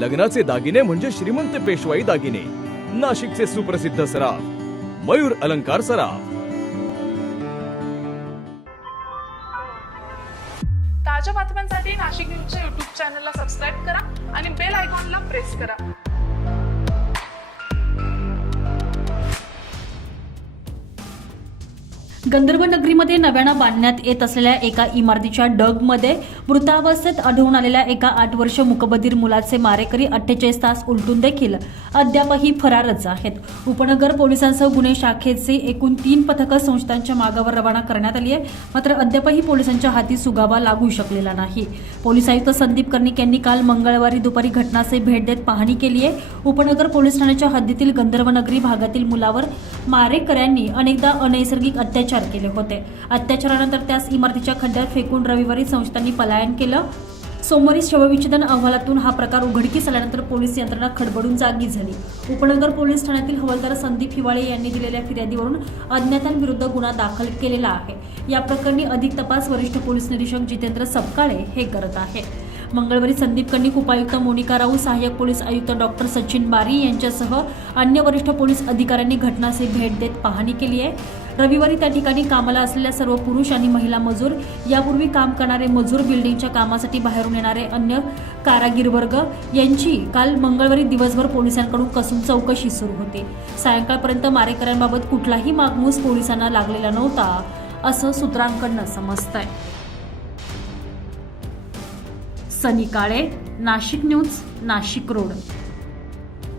लग्नाचे दागिने म्हणजे श्रीमंत पेशवाई दागिने, नाशिकचे सुप्रसिद्ध सराफ मयूर अलंकार सराफ। ताज्या बातम्यांसाठी नाशिक न्यूजच्या YouTube चॅनलला सबस्क्राईब करा आणि बेल आयकॉनला प्रेस करा। गंधर्व नगरीमध्ये नव्यानं बांधण्यात येत असलेल्या एका इमारतीच्या डगमध्ये मृतावस्थेत आढळून आलेल्या एका 8 वर्ष मूकबधीर मुलाचे मारेकरी 48 तास उलटून देखील अद्यापही फरारच आहेत। उपनगर पोलिसांसह गुन्हे शाखेचे एकूण 3 पथकं संशयितांच्या मागावर रवाना करण्यात आली आहे, मात्र अद्यापही पोलिसांच्या हाती सुगावा लागू शकलेला नाही। पोलीस आयुक्त संदीप कर्णिक यांनी काल मंगळवारी दुपारी घटनास्थळी भेट देत पाहणी केली आहे। उपनगर पोलीस ठाण्याच्या हद्दीतील गंधर्व नगरी भागातील मुलावर मारेकऱ्यांनी अनेकदा अनैसर्गिक अत्याचार केले होते। अत्याचारानंतर त्यास इमारतीच्या खड्ड्यात फेकून रविवारी संशयितांनी पलायन केलं। सोमवारी शवविच्छेदन अहवालातून हा प्रकार उघडकीस आल्यानंतर पोलीस यंत्रणा खडबडून जागी झाली। उपनगर पोलीस ठाण्यातील हवालदार संदीप हिवाळे यांनी दिलेल्या फिर्यादीवरून अज्ञातांविरुद्ध गुन्हा दाखल केलेला आहे। या प्रकरणी अधिक तपास वरिष्ठ पोलीस निरीक्षक जितेंद्र सपकाळे हे करत आहेत। मंगळवारी संदीप कर्णिक, उपायुक्त मोनिका राऊ, सहाय्यक पोलीस आयुक्त डॉक्टर सचिन बारी यांच्यासह अन्य वरिष्ठ पोलीस अधिकाऱ्यांनी घटनास्थळी भेट देत पाहणी केली आहे। रविवारी त्या ठिकाणी कामाला असलेल्या सर्व पुरुष आणि महिला मजूर, यापूर्वी काम करणारे मजूर, बिल्डिंगच्या कामासाठी बाहेरून येणारे अन्य कारागीर वर्ग यांची काल मंगळवारी दिवसभर पोलिसांकडून कसून चौकशी सुरू होती। सायंकाळपर्यंत मारेकऱ्यांबाबत कुठलाही मागमूस पोलिसांना लागलेला नव्हता असं सूत्रांकडून समजतंय। सनी काळे, नाशिक न्यूज, नाशिक रोड।